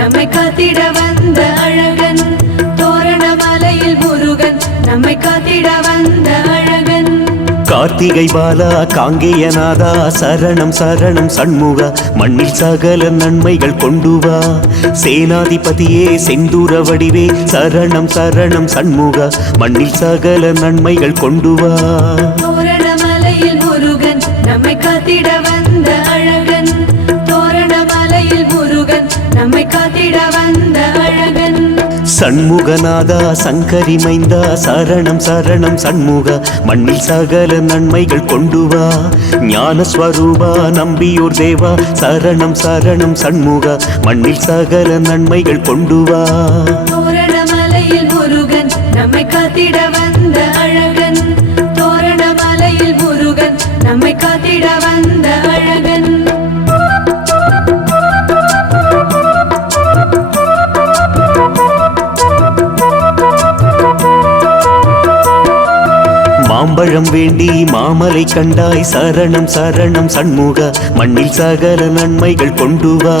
நம்மை காத்திட வந்த அழகன். தோரணமலையில் முருகன் நம்மை காத்திட வந்த அழகன். கார்த்திகை பாலா காங்கேயநாதா சரணம் சரணம் சண்முகா மண்ணில் சகல நன்மைகள் கொண்டு வா. சேனாதிபதியே செந்தூர வடிவே சரணம் சரணம் சண்முகா மண்ணில் சகல நன்மைகள் கொண்டு வா. தோரணமலையில் முருகன் நம்மை காத்திட வந்த அழகன். தோரணமலையில் முருகன் நம்மை காத்திட வந்த அழகன். சண்முகநாதா சங்கரி மைந்தா சரணம் சரணம் சண்முகா மண்ணில் சகல நன்மைகள் கொண்டு வா. ஞானஸ்வரூபா நம்பியூர் தேவா சரணம் சரணம் சண்முகா மண்ணில் சகல நன்மைகள் கொண்டு வா. தோரணமலையில் முருகன் நம்மை காத்திட வந்த அழகன். தோரணமலையில் முருகன் நம்மை காத்திட வந்த அழகன். மாம்பழம் வேண்டி மாமலை கண்டாய் சரணம் சரணம் சண்முகா மண்ணில் சகல நன்மைகள் கொண்டு வா.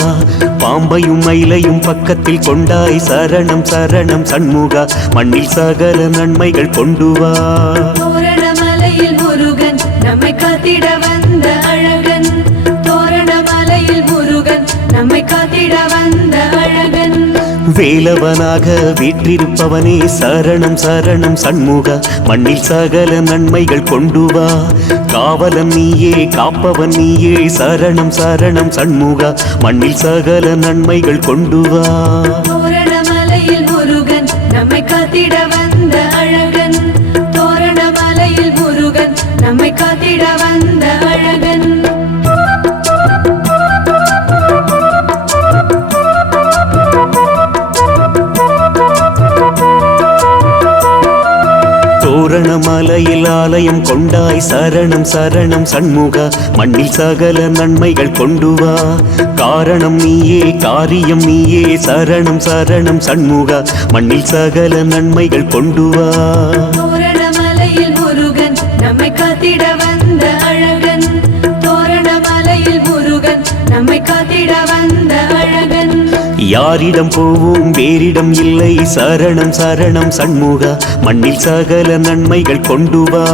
பாம்பையும் மயிலையும் பக்கத்தில் கொண்டாய் சரணம் சரணம் சண்முகா மண்ணில் சகல நன்மைகள் கொண்டு வா. தோரணமலையில் முருகன் நம்மை காத்திட வந்த அழகன். தோரணமலையில் முருகன் நம்மை காத்திட வந்த அழகன். வேலவனாக வீற்றிருப்பவனே சரணம் சரணம் சண்முகா மண்ணில் சகல நன்மைகள் கொண்டு வா. காவலன் நீயே காப்பவன் நீயே சரணம் சரணம் சண்முகா மண்ணில் சகல நன்மைகள் கொண்டு வா. தோரணமலையில் முருகன் நம்மை காத்திட வந்த அழகன். தோரணமலையில் முருகன் நம்மை காத்திட வந்த அழகன். தோரணமலையில் ஆலயம் கொண்டாய் சரணம் சரணம் சண்முகா மண்ணில் சகல நன்மைகள் கொண்டு வா. காரணம் நீயே காரியம் நீயே சரணம் சரணம் சண்முகா மண்ணில் சகல நன்மைகள் கொண்டு வா. தோரணமலையில் முருகன் நம்மை காத்திட வந்த அழகன். தோரணமலையில் முருகன் நம்மை காத்திட வந்த அழகன். யாரிடம் போவோம் வேறிடம் இல்லை சரணம் சரணம் சண்முகா மண்ணில் சகல நன்மைகள் கொண்டு வா.